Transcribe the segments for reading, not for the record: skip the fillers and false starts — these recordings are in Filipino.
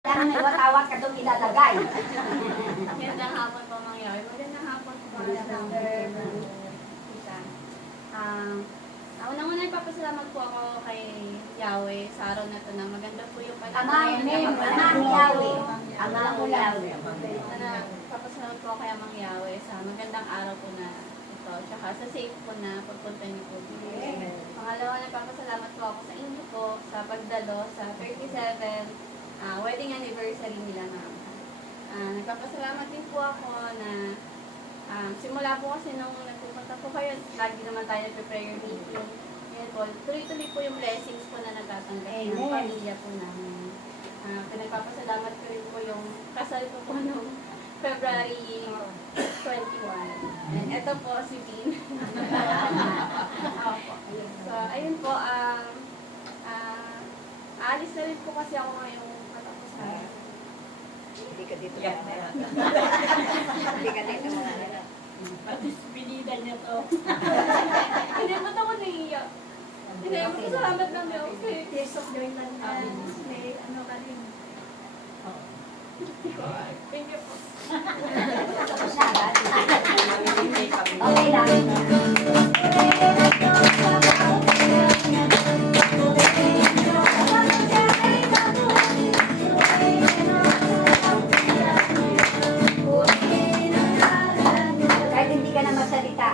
Kailangan iwatawat ka itong ilalagay. Magandang hapon po, Mang Yahweh. Magandang hapon po, Tita. Unang-una nagpapasalamat po ako kay Yahweh sa araw na ito na maganda po yung Amang Yahweh. Amang Yahweh. Nagpapasalamat po ako kay Amang Yahweh sa magandang araw po na ito. Tsaka sa safe po na pagpunta niyo po. Pangalawa, nagpapasalamat po ako sa inyo po sa pagdalo sa 37 wedding anniversary nila ma'am. Nagpapasalamat din po ako na simula po kasi nung nagpupunta po kayo, lagi naman tayo nagpe-prayer meeting. Ngayon po, tuloy-tuloy po yung blessings po na nagtatanggap ng pamilya po namin. Pinagpapasalamat ko rin po yung kasal ko po nung February 21. And ito po si Dean. So, ayun po, aalis na rin po kasi ako ngayong katapusan. Hindi ka dito mamaya. Hindi ka dito mamaya. Pati pinida niya to. Hindi, ba't ako naiiyak? Hindi, magpasalamat lang din ako kasi Tears of joy lang na may ano ka rin. thank you po. Tapos na agad. Okay lang. Kahit hindi ka na magsalita.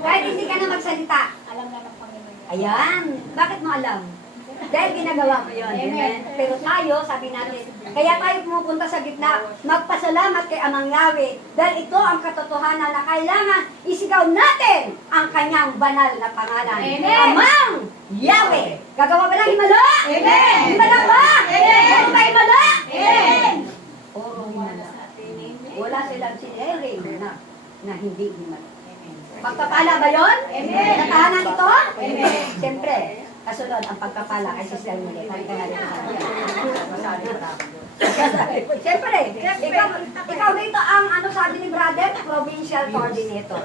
Kahit hindi ka na magsalita. Alam na ng Panginoon. Ayan. Bakit mo alam? Dahil ginagawa mo yun. Amen. Pero tayo, sabi natin, kaya tayo pumupunta sa gitna, magpasalamat kay Amang Yahweh. Dahil ito ang katotohanan na kailangan isigaw natin ang kanyang banal na pangalan. Amen. Amang Yahweh. Gagawa ba ng himala? Amen. Himala ba? Amen. Puro ba himala? Amen. Puro himala. Wala silang sinaring na hindi himala. Pagpapala ba yun? Amen. Natahanan ito? Amen. Siyempre, kasunod ang pagpapala kay Sister Muli. Siyempre, ikaw dito ang ano sabi ni brother, provincial coordinator.